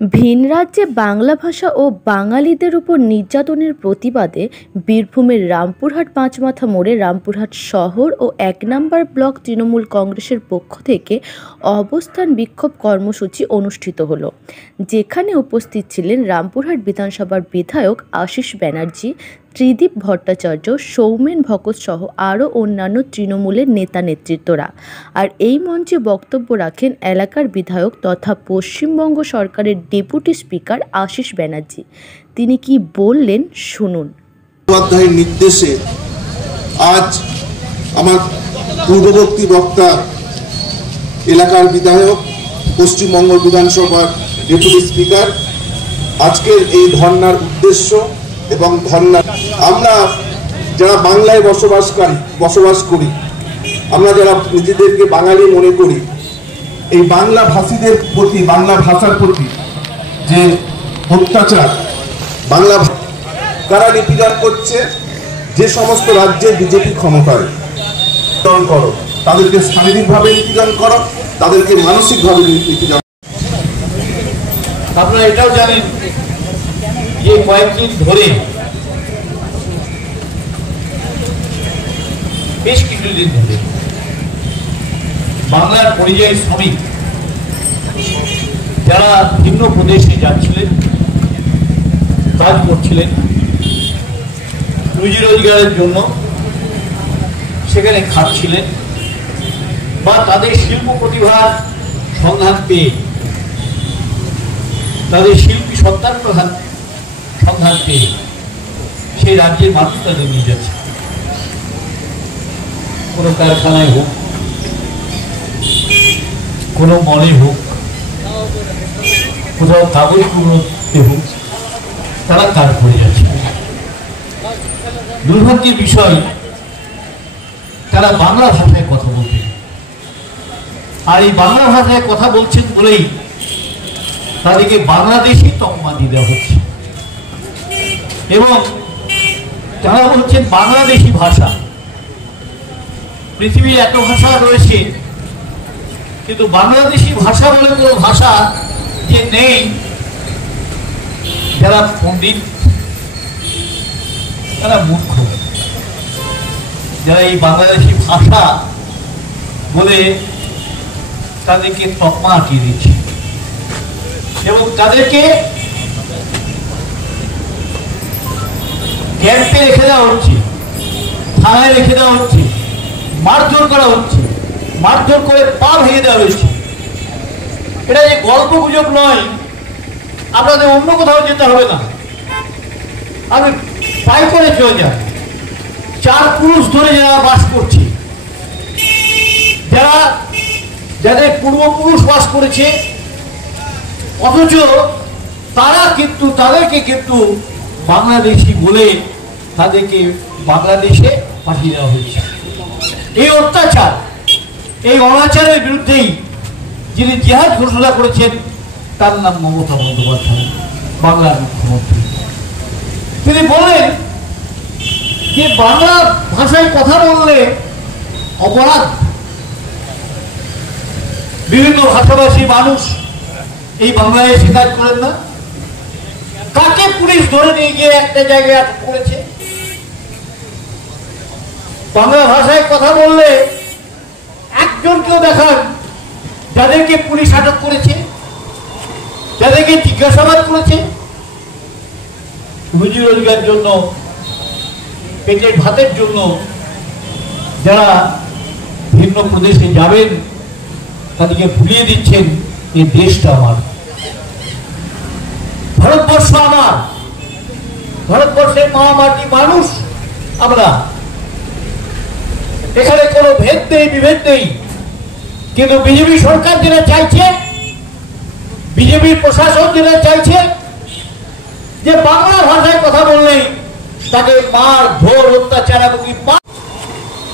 ভিন রাজ্যে বাংলা ভাষা ও বাঙালিদের উপর নির্যাতনের প্রতিবাদে বীরভূমের রামপুরহাট পাঁচমাথা মোড়ে রামপুরহাট শহর ও ১ নম্বর ব্লক তৃণমূল কংগ্রেসের পক্ষ থেকে অবস্থান বিক্ষোভ কর্মসূচি অনুষ্ঠিত হলো, যেখানে উপস্থিত ছিলেন রামপুরহাট বিধানসভার বিধায়ক আশিস ব্যানার্জি, ত্রিদীপ ভট্টাচার্য, সৌমেন ভকত সহ আরও অন্যান্য তৃণমূলের নেতা নেতৃত্বরা। আর এই মঞ্চে বক্তব্য রাখেন এলাকার বিধায়ক তথা পশ্চিমবঙ্গ সরকারের ডেপুটি স্পিকার আশিস ব্যানার্জি। তিনি কি বললেন শুনুন। অধ্যায়ের নির্দেশে আজ আমার পূর্ববর্তী বক্তা এলাকার বিধায়ক, পশ্চিমবঙ্গ বিধানসভার ডেপুটি স্পিকার আজকের এই ধর্নার উদ্দেশ্য এবং ধর্না, আমরা যারা বাংলায় বসবাস করি, আমরা যারা নিজেদেরকে বাঙালি মনে করি, এই বাংলা ভাষীদের প্রতি, বাংলা ভাষার প্রতি যে অত্যাচার, বাংলা কারা নিপীড়ন করছে, যে সমস্ত রাজ্যে বিজেপি ক্ষমতায়, করো তাদেরকে শারীরিকভাবে নিপীড়ন করো, তাদেরকে মানসিকভাবে নিপীড়ন। আপনারা এটাও জানেন যে কয়েকদিন ধরে, বেশ কিছুদিন ধরে বাংলার পরিযায়ী শ্রমিক যারা ভিন্ন প্রদেশে যাচ্ছিলেন, কাজ করছিলেন রুজি রোজগারের জন্য, সেখানে খাচ্ছিলেন বা তাদের শিল্প প্রতিভার সন্ধান পেয়ে, তাদের শিল্পী সত্তার সন্ধান পেয়ে সেই রাজ্যের মানুষ তাদের নিয়ে যাচ্ছে। কোনো কারখানায় হোক, কোনো মলে হোক, কোথাও কাগজ কুড়োতে হোক, তারা কাজ করে যাচ্ছে। দুর্ভাগ্যের বিষয়, তারা বাংলা ভাষায় কথা বলতে, আর এই বাংলা ভাষায় কথা বলছেন বলেই তাদেরকে বাংলাদেশি তকমা দিয়ে দেওয়া হচ্ছে এবং তারা বলছেন বাংলাদেশি ভাষা। পৃথিবীর এত ভাষা রয়েছে, কিন্তু বাংলাদেশি ভাষা বলে কোনো ভাষা যে নেই, যারা পণ্ডিত, তারা মূর্খ, যারা এই বাংলাদেশি ভাষা বলে তাদেরকে তকমা আঁটিয়ে দিচ্ছে এবং তাদেরকে ক্যাম্পে রেখে দেওয়া হচ্ছে, থানায় রেখে দেওয়া হচ্ছে, মারধর করা হচ্ছে, মারধর করে পা ভেঙে দেওয়া হয়েছে। এটা যে গল্প গুজব নয়, আপনাদের অন্য কোথাও যেতে হবে না, আমি পায়ে করে চলে যান। 4 পুরুষ ধরে যারা বাস করছে, যাদের পূর্বপুরুষ বাস করেছে, অথচ তাদেরকে কিন্তু বাংলাদেশি বলে তাদেরকে বাংলাদেশে পাঠিয়ে দেওয়া হয়েছে। এই অত্যাচার, এই অনাচারের বিরুদ্ধেই যিনি জিহাদ ঘোষণা করেছেন, তার নাম মমতা বন্দ্যোপাধ্যায়, বাংলার মুখ্যমন্ত্রী। তিনি বললেন যে বাংলা ভাষায় কথা বললে অপরাধ। বিভিন্ন ভাষাভাষী মানুষ এই বাংলায় এসে কাজ করেন না। কাকে পুলিশ ধরে নিয়ে গিয়ে একটা জায়গায় আটক করেছে? বাংলা ভাষায় কথা বললে একজনকেও দেখান যাদেরকে পুলিশ আটক করেছে, যাদেরকে জিজ্ঞাসাবাদ করেছে। রুজি রোজগারের জন্য, পেটের ভাতের জন্য যারা ভিন্ন প্রদেশে যাবেন, তাদেরকে ভুলিয়ে দিচ্ছেন এই দেশটা আমার, ভারতবর্ষ আমার, ভারতবর্ষের মা মাটি মানুষ আমরা, এখানে কোনো ভেদ নেই, বিভেদ নেই। কিন্তু বিজেপি সরকার যেটা চাইছে, বিজেপির প্রশাসন যেটা চাইছে, যে বাংলা ভাষায় কথা বললেই তাকে মার ধর অত্যাচার এবং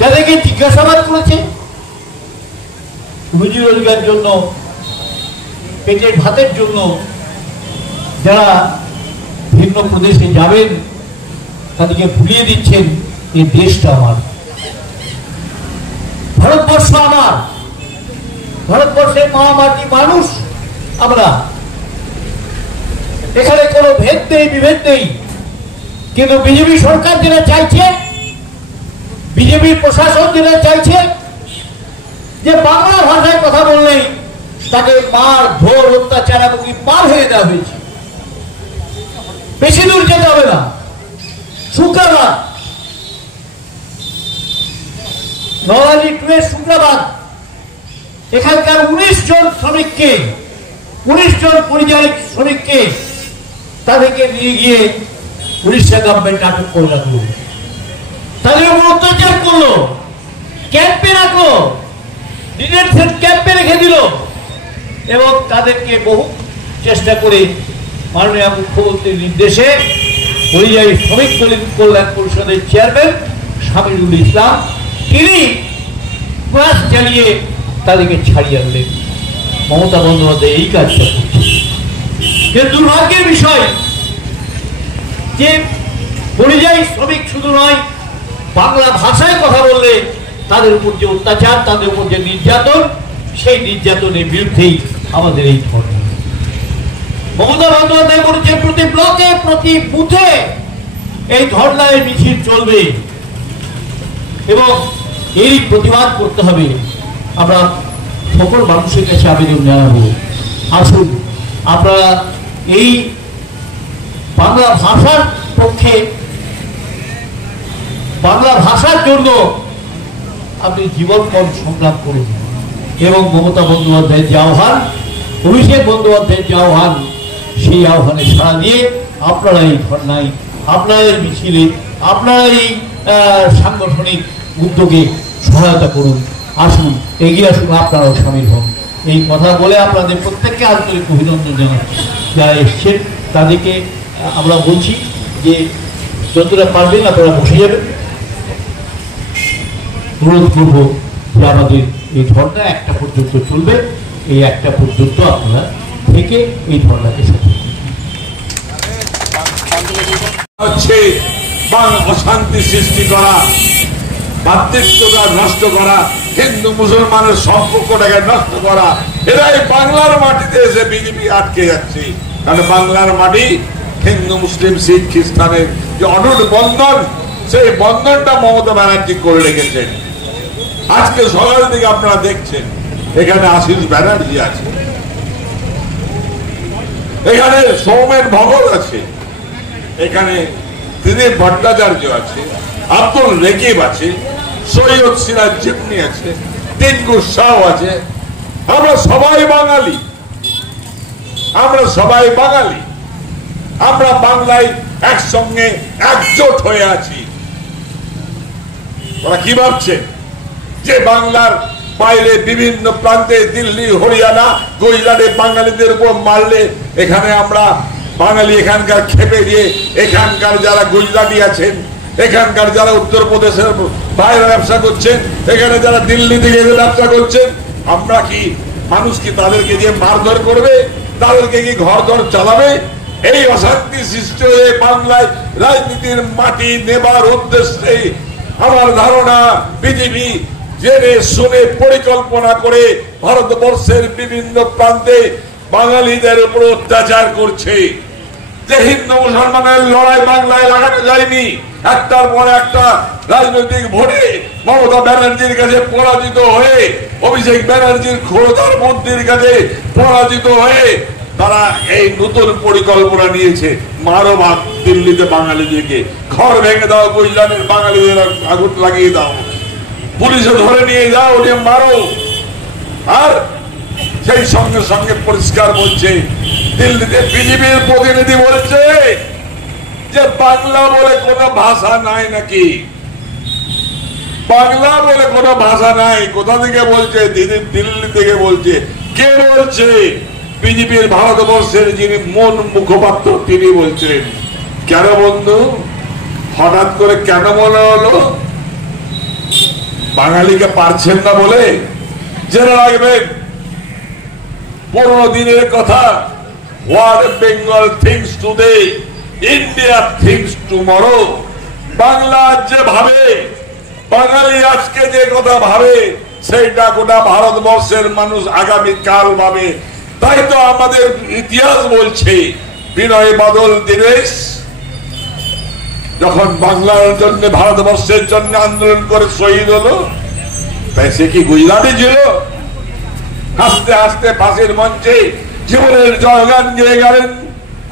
যাদেরকে জিজ্ঞাসাবাদ করেছে, রুজি রোজগারের জন্য, পেটের ভাতের জন্য যারা ভিন্ন প্রদেশে যাবেন, তাদেরকে ভুলিয়ে দিচ্ছেন এই দেশটা আমার, ভারতবর্ষ আমার, ভারতবর্ষের মা মাটি মানুষ আমরা, এখানে কোনো ভেদ নেই, বিভেদ নেই। কিন্তু বিজেপি সরকার যেটা চাইছে, বিজেপি প্রশাসন যেটা চাইছে, যে বাংলা ভাষায় কথা বললেই তাকে মার ধর অত্যাচার এমনকি পার হয়ে দেওয়া হয়েছে। বেশি দূর যেতে হবে না, শুক্রবার নওয়ালি টুয়ের শুক্রবার এখানকার 19 জন শ্রমিককে, 19 জন পরিযায়ী শ্রমিককে তাদেরকে নিয়ে গিয়ে উড়িষ্যা গভর্নমেন্ট আটক করে রাখলো, তাদের উপর অত্যাচার করলো, ক্যাম্পে রাখলো, ডিটেনশন ক্যাম্পে রেখে দিল এবং তাদেরকে বহু চেষ্টা করে মাননীয় মুখ্যমন্ত্রীর নির্দেশে পরিযায়ী শ্রমিক কল্যাণ পরিষদের চেয়ারম্যান শামিরুল ইসলাম তিনি প্রয়াস চালিয়ে তাদেরকে ছাড়িয়ে আনলেন। মমতা বন্দ্যোপাধ্যায় এই কাজটা করছে। কিন্তু দুর্ভাগ্যের বিষয় যে পরিযায়ী শ্রমিক শুধু নয়, বাংলা ভাষায় কথা বললে তাদের উপর যে অত্যাচার, তাদের উপর যে নির্যাতন, সেই নির্যাতনের বিরুদ্ধেই আমাদের এই ধর্ম। মমতা বন্দ্যোপাধ্যায় বলেছে প্রতি ব্লকে, প্রতি বুথে এই ধর্নায় মিছিল চলবে এবং এরই প্রতিবাদ করতে হবে। আমরা সকল মানুষের কাছে আবেদন জানাবো, আসুন আপনারা এই বাংলা ভাষার পক্ষে, বাংলা ভাষার জন্য আপনি জীবনপণ সংগ্রাম করুন এবং মমতা বন্দ্যোপাধ্যায়ের যে আহ্বান, অভিষেক বন্দ্যোপাধ্যায়ের যে আহ্বান, সেই আহ্বানে সাড়া দিয়ে আপনারা এই ধর্নায়, আপনারা এই মিছিলে, আপনারা এই সাংগঠনিক উদ্যোগে সহায়তা করুন। আসুন, এগিয়ে আসুন, আপনারাও সামিল হন। এই কথা বলে আপনাদের প্রত্যেককে আন্তরিক অভিনন্দন জানাচ্ছি। যারা এসছেন তাদেরকে আমরা বলছি যে যতটা পারবেন আপনারা বসে যাবেন। অনুরোধ করবো যে আমাদের এই ধর্না 1টা পর্যন্ত চলবে, এই 1টা পর্যন্ত আপনারা থেকে এই ধর্নাকে হচ্ছে অশান্তি সৃষ্টি করা, ভাতৃত্বতা নষ্ট করা, হিন্দু মুসলমানের সম্পর্কটাকে নষ্ট করা। এরাই বাংলার মাটিতে এসে বিজেপি আটকে যাচ্ছে। কারণ বাংলার মাটি হিন্দু মুসলিম শিখ খ্রিস্টানের যে অটুট বন্ধন, সেই বন্ধনটা মমতা ব্যানার্জি করে রেখেছেন। আজকে সকাল থেকে আপনারা দেখছেন এখানে আশিস ব্যানার্জি আছে, এখানে সৌমেন ভগত আছে, এখানে দিলীপ ভট্টাচার্য আছে, আব্দুল রেকিব আছে, সৈয়দ সিরাজ জিন্নি আছে, টিঙ্কু শাহ আছে। আমরা সবাই বাঙালি, আমরা সবাই বাঙালি, আমরা বাংলায় একসঙ্গে একজোট হয়ে আছি। ওরা কি ভাবছে যে বাংলার বাইরে বিভিন্ন প্রান্তে দিল্লি, হরিয়ানা, গুজরাটে বাঙালিদের উপর মারলে এখানে আমরা বাঙালি এখানকার খেপে দিয়ে এখানকার যারা গুজরাটি আছেন, এখানকার যারা উত্তরপ্রদেশের বাইরে ব্যবসা করছেন, এখানে যারা দিল্লি থেকে ব্যবসা করছেন, আমরা কি মানুষ কি তাদেরকে দিয়ে মারধর করবে? তাদেরকে কি ঘর দর চালাবে? এই অশান্তি সৃষ্টি হয়ে বাংলায় রাজনীতির মাটি নেবার উদ্দেশ্যে আমার ধারণা বিজেপি জেনে শুনে পরিকল্পনা করে ভারতবর্ষের বিভিন্ন প্রান্তে বাঙালিদের উপর অত্যাচার করছে। যে হিন্দু মুসলমানের লড়াই বাংলায় লাগানো যায়নি, একটার পর একটা রাজনৈতিক ভোটে মমতা ব্যানার্জির কাছে পরাজিত হয়ে, অভিষেক ব্যানার্জির ক্ষমতার মন্ত্রীর কাছে পরাজিত হয়ে তারা এই নতুন পরিকল্পনা নিয়েছে, মারো ভাগ দিল্লিতে বাঙালিদেরকে, ঘর ভেঙে দাও, গুজরাটের বাঙালিদের আগুন লাগিয়ে দাও, পুলিশে ধরে নিয়ে যাও, নিয়ে মারো। আর সেই সঙ্গে সঙ্গে পরিষ্কার বলছে, দিল্লিতে বিজেপির প্রতিনিধি বলছে যে বাংলা বলে কোনো ভাষা নাই নাকি, বাংলা বলে কোনো ভাষা নাই। কোথা থেকে বলছে? দিল্লি থেকে বলছে। কে বলছে? বিজেপির ভারতবর্ষের যিনি মূল মুখপাত্র তিনি বলছেন। কেন বন্ধু, হঠাৎ করে কেন মনে হলো? বাঙালিকে পারছেন না বলে? জেনে রাখবেন, পুরনো দিনের কথা, what Bengal things today, India things tomorrow. Bangla যে ভাবে, বাঙালি আজকে যে কথা ভাবে, সেইটা গোটা ভারতবর্ষের মানুষ আগামী কাল ভাবে। তাই তো আমাদের ইতিহাস বলছে বিনয় বাদল দীনেশ যখন বাংলার জন্য, ভারতবর্ষের জন্য আন্দোলন করে শহীদ হলো, তাই সে কি গুজরাটে ছিল? হাসতে হাসতে ফাঁসির মঞ্চে জীবনের জয়গান গেয়ে গেলেন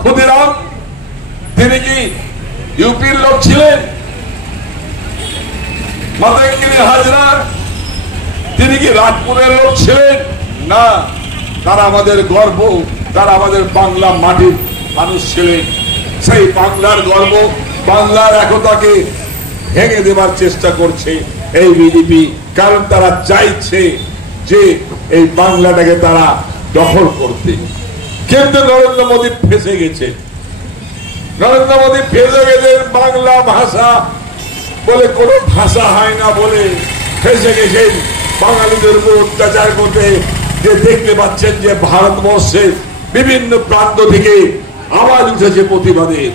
ক্ষুদিরাম। তিনি কি ইউপির লোক ছিলেন? মাতঙ্গিনী হাজরা তিনি কি রাজপুরের লোক ছিলেন? না, তারা আমাদের গর্ব, তারা আমাদের বাংলা মাটির মানুষ ছিলেন। সেই বাংলার গর্ব, বাংলার একতাকে ভেঙে দেবার চেষ্টা করছে এই বিজেপি, কারণ তারা চাইছে যে এই বাংলাটাকে তারা দখল করতে। কিন্তু নরেন্দ্র মোদী ফেঁসে গেছে, নরেন্দ্র মোদী ফেঁসে গেছেন। বাংলা ভাষা বলে কোনো ভাষা হয় না বলে ফেঁসে গেছেন বাঙালিদের উপর অত্যাচার করতে। যে দেখতে পাচ্ছেন যে ভারতবর্ষের বিভিন্ন প্রান্ত থেকে আওয়াজ উঠেছে প্রতিবাদের,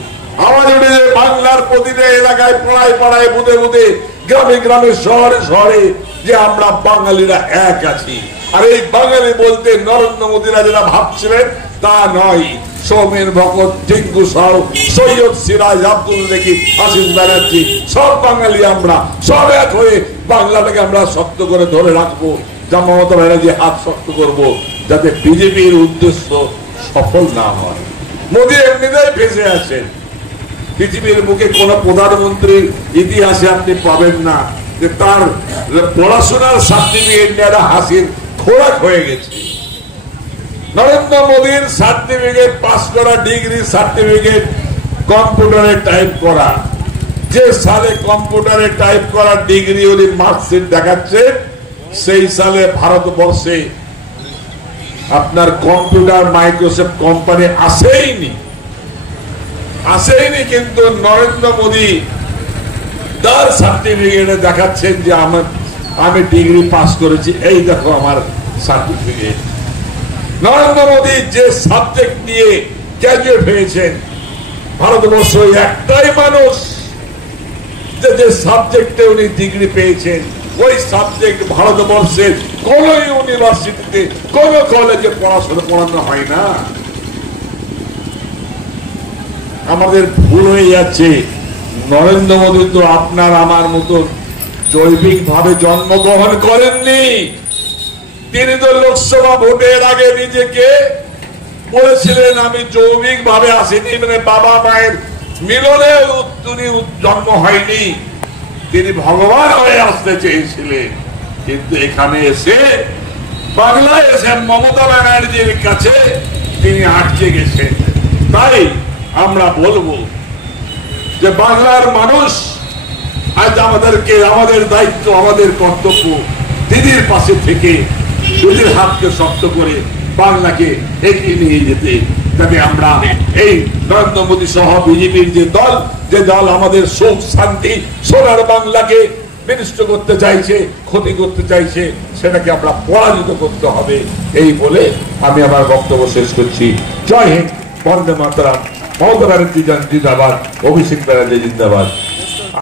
আওয়াজ উঠেছে বাংলার প্রতিটা এলাকায়, পাড়ায় পাড়ায়, বুধে বুধে, গ্রামে গ্রামে, শহরে শহরে, যে আমরা বাঙালিরা এক আছি। আর এই বাঙালি বলতে নরেন্দ্র মোদীরা যেটা ভাবছিলেন তা নয়। সৌমেন ভগত, টিঙ্কু সাউ, সৈয়দ সিরাজ, আব্দুল রেকিব, আশিস ব্যানার্জি, সব বাঙালি আমরা, সব এক হয়ে বাংলাটাকে আমরা শক্ত করে ধরে রাখবো। যা মমতা ব্যানার্জি হাত শক্ত করবো, যাতে বিজেপির উদ্দেশ্য সফল না হয়। মোদী এমনিতেই ফেঁসে আছেন। পৃথিবীর মুখে কোন প্রধানমন্ত্রীর ইতিহাসে আপনি পাবেন না যে তার পড়াশোনার সার্টিফিকেট নিয়ে হাসির খোরাক হয়ে গেছে। নরেন্দ্র মোদীর সার্টিফিকেট, পাস করা ডিগ্রি সার্টিফিকেট, কম্পিউটারে টাইপ করা। যে সালে কম্পিউটারে টাইপ করা ডিগ্রি উনি মার্কশিট দেখাচ্ছেন, সেই সালে ভারতবর্ষে আপনার কম্পিউটার মাইক্রোসফট কোম্পানি আসেইনি। কিন্তু নরেন্দ্র মোদী তার সার্টিফিকেটে দেখাচ্ছেন যে আমি ডিগ্রি পাস করেছি, এই দেখো আমার সার্টিফিকেট। নরেন্দ্র মোদী যে সাবজেক্ট নিয়ে গ্র্যাজুয়েট হয়েছেন, ভারতবর্ষ একটাই মানুষ যে সাবজেক্টে উনি ডিগ্রি পেয়েছেন, ওই সাবজেক্ট ভারতবর্ষের কোন ইউনিভার্সিটিতে, কোন কলেজে পড়ানো হয় না। আমাদের ভুল হয়ে যাচ্ছে। নরেন্দ্র মোদী তো আপনার আমার মতো জৈবিক ভাবে জন্মগ্রহণ করেননি। তিনি তো লোকসভা ভোটের আগে নিজেকে বলেছিলেন আমি জৈবিক ভাবে আসিনি, মানে বাবা মায়ের মিলনে তিনি জন্ম হয়নি, তিনি ভগবান হয়ে আসতে চেয়েছিলেন। কিন্তু এখানে এসে, বাংলায় এসে মমতা ব্যানার্জির কাছে তিনি আটকে গেছেন। তাই আমরা বলবো যে বাংলার মানুষ আজ আমাদেরকে, আমাদের দায়িত্ব, আমাদের কর্তব্য দিদির পাশে থেকে দিদির হাতকে শক্ত করে বাংলাকে এগিয়ে নিয়ে যেতে, যাতে আমরা এই নরেন্দ্র মোদী সহ বিজেপির যে দল আমাদের সুখ শান্তি সোনার বাংলাকে বিনষ্ট করতে চাইছে, ক্ষতি করতে চাইছে, সেটাকে আমরা পরাজিত করতে হবে। এই বলে আমি আমার বক্তব্য শেষ করছি। জয় হিন্দ, বন্দে মাতরম, মমতা ব্যানার্জি জিন্দাবাদ, অভিষেক ব্যানার্জি জিন্দাবাদ।